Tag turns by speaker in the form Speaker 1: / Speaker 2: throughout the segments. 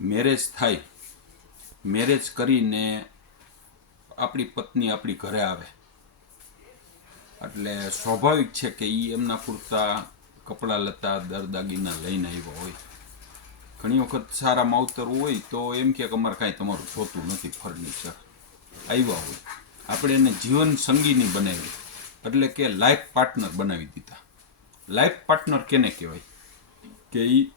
Speaker 1: Marriage થાય, marriage કરીને આપણી પત્ની આપણી ઘરે આવે. એટલે સ્વાભાવિક છે કે એ એમના પૂરતા કપડાં લતા દર દાગીના લઈને આવ્યા હોય. ઘણી વખત સારા માવતર હોય તો એમ કે અમારે કાંઈ તમારું જોતું નથી, ફર્નિચર. આવ્યા હોય. આપણે એને જીવન સંગીની બનાવી. એટલે કે લાઈફ પાર્ટનર બનાવી દીધા. લાઈફ પાર્ટનર કેને કહેવાય? કે એ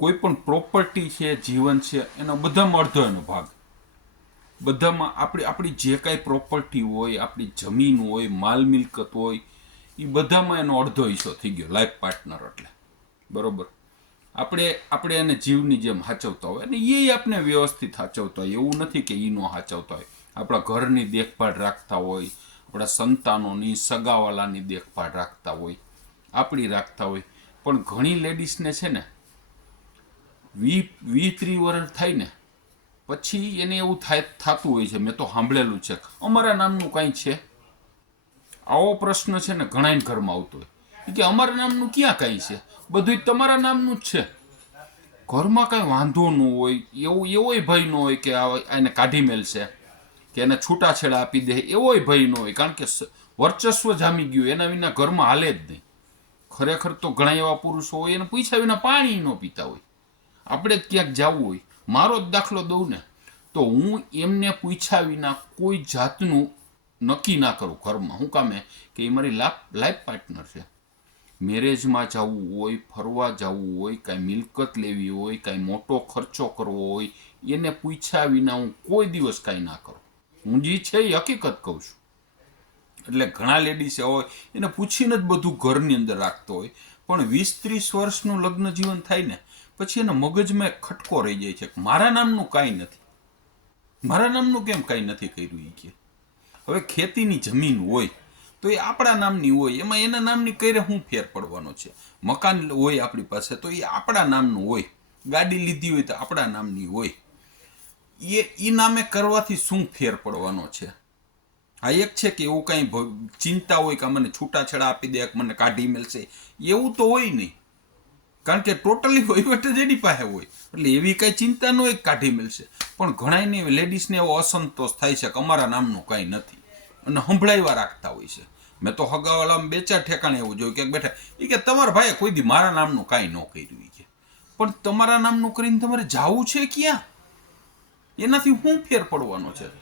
Speaker 1: કોઈ પણ પ્રોપર્ટી છે, જીવન છે, એનો બધામાં અડધો એનો ભાગ. બધામાં આપણી આપણી જે કાંઈ પ્રોપર્ટી હોય, આપણી જમીન હોય, માલ મિલકત હોય એ બધામાં એનો અડધો હિસ્સો થઈ ગયો લાઈફ પાર્ટનર એટલે. બરોબર? આપણે આપણે એને જીવની જેમ હાચવતા હોય અને એ આપણે વ્યવસ્થિત હાચવતા હોય. એવું નથી કે એ નો હાચવતા હોય. આપણા ઘરની દેખભાળ રાખતા હોય, આપણા સંતાનોની, સગાવાલાની દેખભાળ રાખતા હોય, આપણી રાખતા હોય. પણ ઘણી લેડીઝને છે ને વી વી ત્રી વર્ષ થાય ને પછી એને એવું થાય થતું હોય છે. મેં તો સાંભળેલું છે. અમારા નામનું કાંઈ છે? આવો પ્રશ્ન છે ને ઘણા ઘરમાં આવતો હોય. કે અમારા નામનું ક્યાં કાંઈ છે? બધું તમારા નામનું જ છે. ઘરમાં કાંઈ વાંધો ન હોય. એવું એવોય ભય ન હોય કે એને કાઢી મેલશે. કે એને છૂટાછેડા આપી દે. એવોય ભય ન હોય. કારણ કે વર્ચસ્વ જામી ગયું. એના વિના ઘરમાં હાલે જ નહીં. ખરેખર તો ઘણા એવા પુરુષો હોય એને પૂછ્યા વિના પાણી ન પીતા હોય. આપણે ક્યાંક જવું હોય. મારો જ દાખલો દઉં ને, તો હું એમને પૂછ્યા વિના કોઈ જાતનું નક્કી ના કરું ઘરમાં. હું કામે કે એ મારી લાઈફ પાર્ટનર છે. મેરેજમાં જવું હોય, ફરવા જવું હોય, કાંઈ મિલકત લેવી હોય, કાંઈ મોટો ખર્ચો કરવો હોય, એને પૂછ્યા વિના હું કોઈ દિવસ કાંઈ ના કરું. હું જે છે એ હકીકત કહું છું. એટલે ઘણા લેડીઝ હોય, એને પૂછીને જ બધું ઘરની અંદર રાખતો હોય. પણ વીસ ત્રીસ વર્ષનું લગ્ન જીવન થાય ને પછી એના મગજમાં ખટકો રહી જાય છે મારા નામનું કાંઈ નથી. મારા નામનું કેમ કાંઈ નથી કર્યું એ કે? હવે ખેતીની જમીન હોય તો એ આપણા નામની હોય, એમાં એના નામની કરે શું ફેર પડવાનો છે? મકાન હોય આપણી પાસે તો એ આપણા નામનું હોય. ગાડી લીધી હોય તો આપણા નામની હોય. એ એ નામે કરવાથી શું ફેર પડવાનો છે? આ એક છે કે એવું કાંઈ ચિંતા હોય કે મને છૂટાછેડા આપી દે કે મને કાઢી મેળશે એવું તો હોય નહીં. કારણ કે ટોટલી વહીવટ જ એની પાસે હોય. એટલે એવી કાંઈ ચિંતા ન હોય કાઢી મળશે પણ ઘણાને લેડીઝને એવો અસંતોષ થાય છે કે અમારા નામનું કાંઈ નથી. અને સંભળાવ્યા રાખતા હોય છે. મેં તો હગાવાલામાં બે ચાર ઠેકાણે એવું જોયું. કે બેઠા એ કે તમારા ભાઈએ કોઈ દી મારા નામનું કાંઈ ન કર્યું કે. પણ તમારા નામનું કરીને તમારે જાવું છે ક્યાં? એનાથી શું ફેર પડવાનો છે.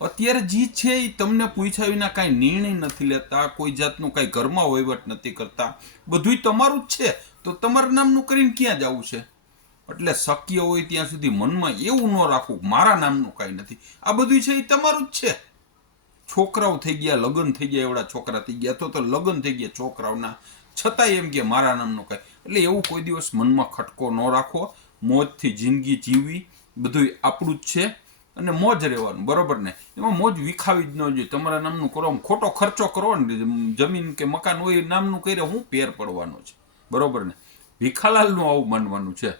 Speaker 1: અત્યારે જે છે એ તમને પૂછ્યા વિના કાંઈ નિર્ણય નથી લેતા, કોઈ જાતનું કાંઈ ઘરમાં વહીવટ નથી કરતા. બધુંય તમારું જ છે. તો તમારા નામનું કરીને ક્યાં જવું છે? એટલે શક્ય હોય ત્યાં સુધી મનમાં એવું ન રાખવું, મારા નામનું કાંઈ નથી. આ બધું છે એ તમારું જ છે. છોકરાઓ થઈ ગયા, લગ્ન થઈ ગયા, એવડા છોકરા થઈ ગયા, તો તો લગ્ન થઈ ગયા છોકરાઓના. છતાંય એમ કે મારા નામનું કાંઈ. એટલે એવું કોઈ દિવસ મનમાં ખટકો ન રાખો. મોજથી જિંદગી જીવવી બધું આપણું જ છે. અને મોજ રહેવાનું, બરોબર ને? એમાં મોજ વિખાવી જ ન જોઈએ. તમારા નામનું કરો ખોટો ખર્ચો કરો ને, જમીન કે મકાન હોય નામનું કરે હું પેર પડવાનો છે. બરોબર ને? ભીખાલાલનું આવું માનવાનું છે.